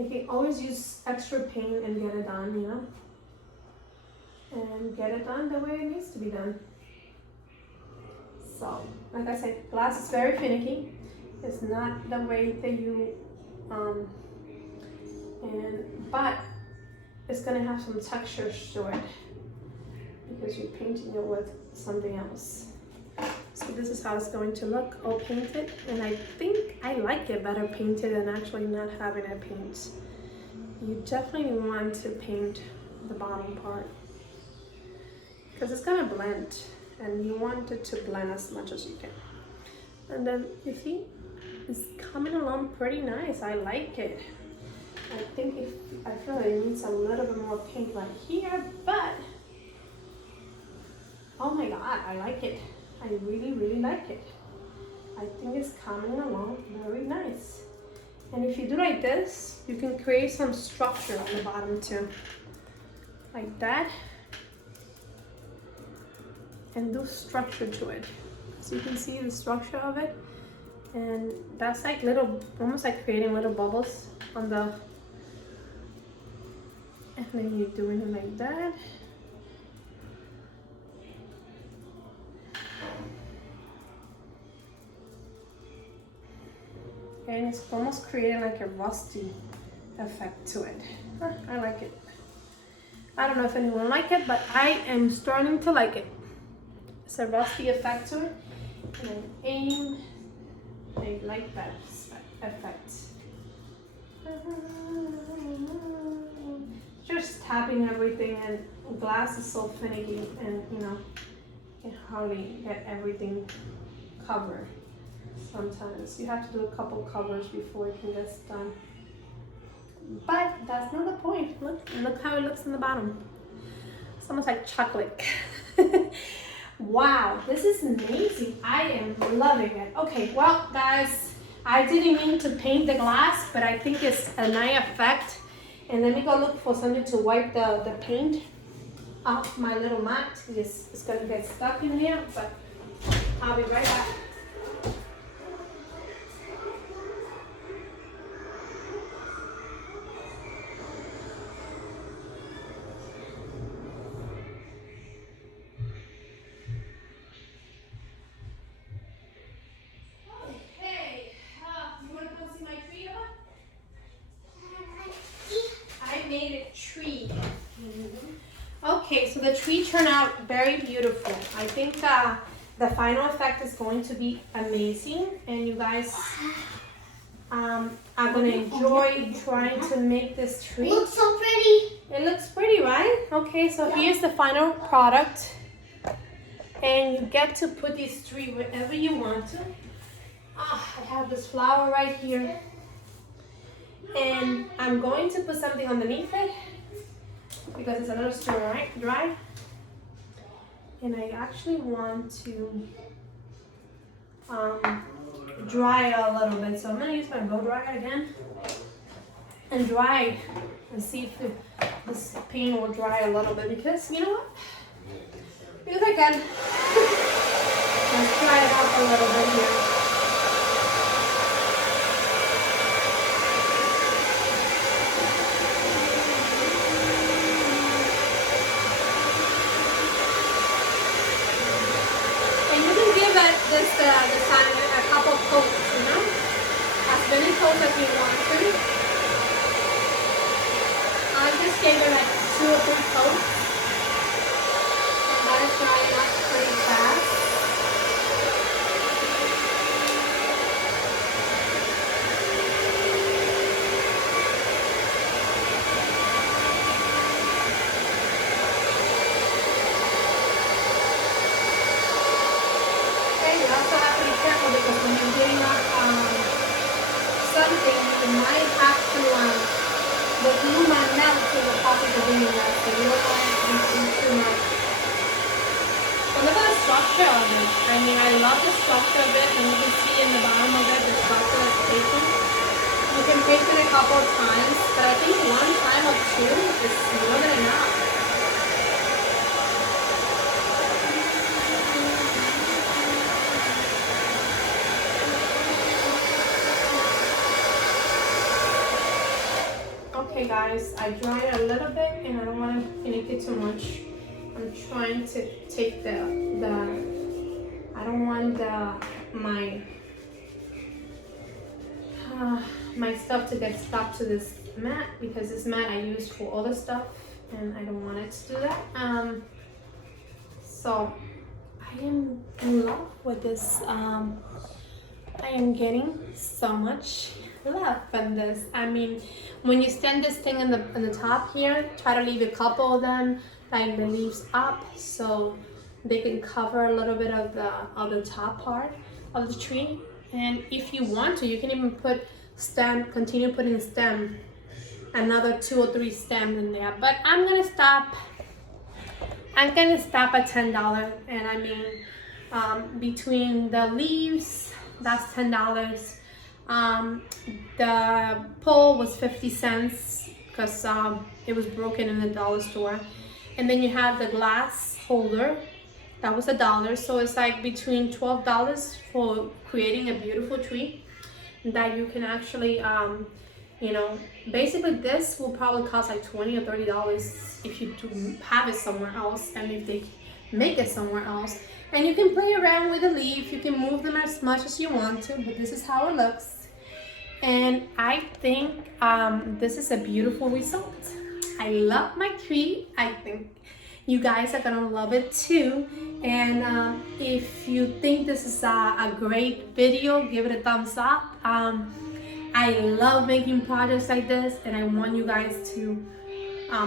You can always use extra paint and get it done, you know? And get it done the way it needs to be done. So, like I said, glass is very finicky. It's not the way that you, but it's gonna have some textures to it because you're painting it with something else. So this is how it's going to look all painted, and I think I like it better painted than actually not having it paint. You definitely want to paint the bottom part because it's gonna blend, and you want it to blend as much as you can. And then you see, it's coming along pretty nice. I like it. I feel like it needs a little bit more paint right here, but oh my god, I like it. I really like it. I think it's coming along very nice. And if you do like this, you can create some structure on the bottom too. Like that. And do structure to it. So you can see the structure of it. And that's like almost like creating little bubbles on the, and then you're doing it like that. And it's almost creating like a rusty effect to it. I like it. I don't know if anyone like it, but I am starting to like it. It's a rusty effect to it. And aim I like that effect. Just tapping everything, and glass is so finicky, and you know, you can hardly get everything covered. Sometimes you have to do a couple covers before it can get done. But that's not the point. Look how it looks in the bottom. It's almost like chocolate. Wow, this is amazing. I am loving it. Okay, well guys, I didn't mean to paint the glass, but I think it's a nice effect. And let me go look for something to wipe the paint off my little mat. It's gonna get stuck in here, but I'll be right back. Made a tree. Okay, so the tree turned out very beautiful. I think the final effect is going to be amazing, and you guys are going to enjoy trying to make this tree. It looks so pretty. It looks pretty, right? Okay, so here's the final product, and you get to put this tree wherever you want to. I have this flower right here. And I'm going to put something underneath it because it's a little still dry. And I actually want to dry a little bit. So I'm going to use my blow dryer again and dry and see if this paint will dry a little bit, because you know what? Because I can. Let's dry it up a little bit here. The sun a couple of coats, you know, as many coats as you want to. I just gave it like 2 or 3 coats, and that is drying up pretty fast. Because when you're getting up something, you might have to the glue might melt to the pocket of doing that, so you don't want it to be too much. But look at the structure of it. I mean, I love the structure of it, and you can see in the bottom of it the structure that's taken. You can paint it a couple of times, but I think 1 time or 2 is more than enough. Okay guys, I dried a little bit and I don't want to finish it too much. I'm trying to take I don't want my stuff to get stuck to this mat, because this mat I use for other stuff and I don't want it to do that. So I am in love with this. I am getting so much love from this. I mean, when you stand this thing in the top here, try to leave a couple of them, like the leaves up, so they can cover a little bit of the top part of the tree. And if you want to, you can even put continue putting stem, another 2 or 3 stems in there. But I'm gonna stop at $10, and I mean, between the leaves, that's $10. The pole was 50 cents because it was broken in the dollar store, and then you have the glass holder, that was $1. So it's like between $12 for creating a beautiful tree that you can actually you know, basically this will probably cost like $20 or $30 if you do have it somewhere else, and if they make it somewhere else. And you can play around with the leaf, you can move them as much as you want to, but this is how it looks. And I think this is a beautiful result. I love my tree. I think You guys are gonna love it too. And if you think this is a great video, give it a thumbs up. I love making projects like this, and I want you guys to,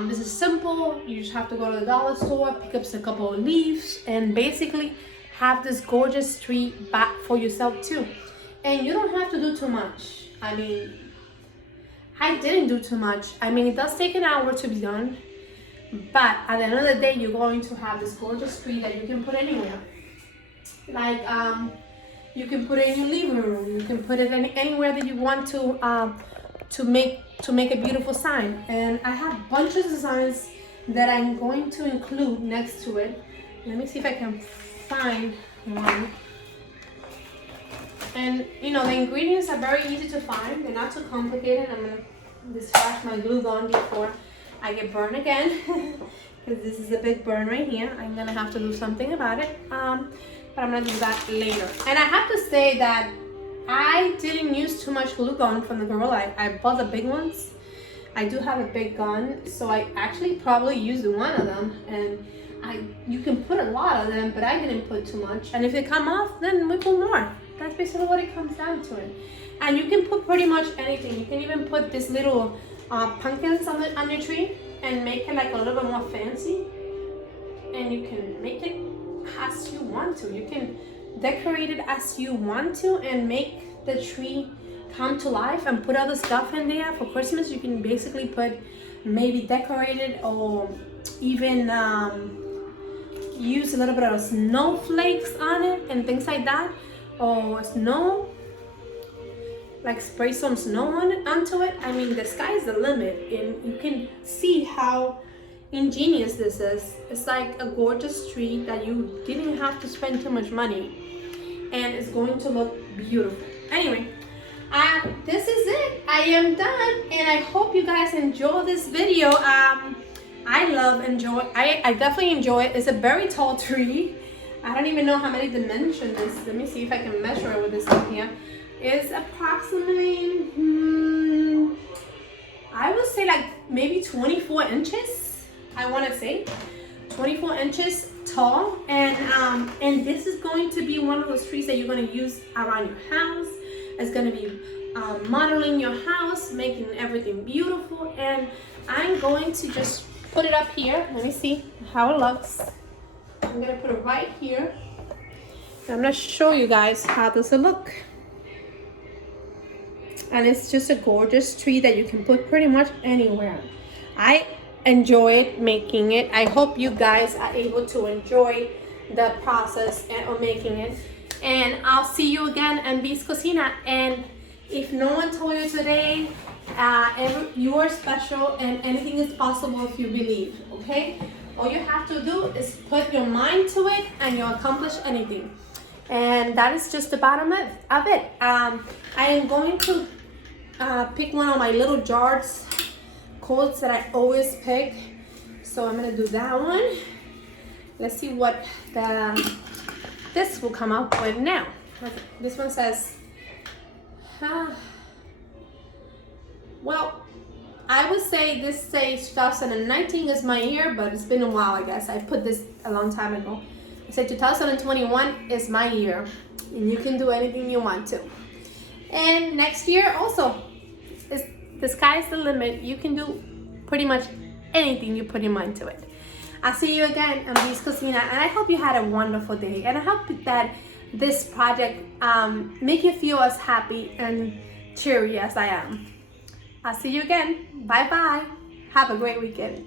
this is simple. You just have to go to the dollar store, pick up a couple of leaves, and basically have this gorgeous tree back for yourself too. And you don't have to do too much. I mean, I didn't do too much. I mean, it does take an hour to be done, but at the end of the day, you're going to have this gorgeous tree that you can put anywhere. Like, you can put it in your living room. You can put it anywhere that you want to make a beautiful sign. And I have bunches of designs that I'm going to include next to it. Let me see if I can find one. And you know, the ingredients are very easy to find. They're not too complicated. I'm gonna discharge my glue gun before I get burned again, because this is a big burn right here. I'm gonna have to do something about it. But I'm gonna do that later. And I have to say that I didn't use too much glue gun from the Gorilla. I bought the big ones. I do have a big gun, so I actually probably used one of them. And you can put a lot of them, but I didn't put too much. And if they come off, then we put more. That's basically what it comes down to it. And you can put pretty much anything. You can even put this little pumpkins on your tree and make it like a little bit more fancy. And you can make it as you want to. You can decorate it as you want to and make the tree come to life and put other stuff in there. For Christmas, you can basically put maybe decorated or even use a little bit of snowflakes on it and things like that, or snow, like spray some snow onto it. I mean, the sky is the limit, and you can see how ingenious this is. It's like a gorgeous tree that you didn't have to spend too much money, and it's going to look beautiful. Anyway, this is it. I am done, and I hope you guys enjoy this video. I definitely enjoy it. It's a very tall tree. I don't even know how many dimensions it is. Let me see if I can measure it with this one here. It's approximately, I would say like maybe 24 inches. I want to say 24 inches tall. And this is going to be one of those trees that you're going to use around your house. It's going to be modeling your house, making everything beautiful. And I'm going to just put it up here. Let me see how it looks. I'm gonna put it right here. And I'm gonna show you guys how does it look. And it's just a gorgeous tree that you can put pretty much anywhere. I enjoyed making it. I hope you guys are able to enjoy the process of making it. And I'll see you again in Bee's Cocina. And if no one told you today, you are special and anything is possible if you believe, okay? All you have to do is put your mind to it and you'll accomplish anything. And that is just the bottom of it. I am going to pick one of my little jars quotes that I always pick. So I'm gonna do that one. Let's see what this will come up with now. This one says, well, I would say this says 2019 is my year, but it's been a while, I guess. I put this a long time ago. I said 2021 is my year, and you can do anything you want to. And next year also, the sky's the limit. You can do pretty much anything you put your mind to it. I'll see you again on Bee's Cocina, and I hope you had a wonderful day. And I hope that this project make you feel as happy and cheery as I am. I'll see you again. Bye bye. Have a great weekend.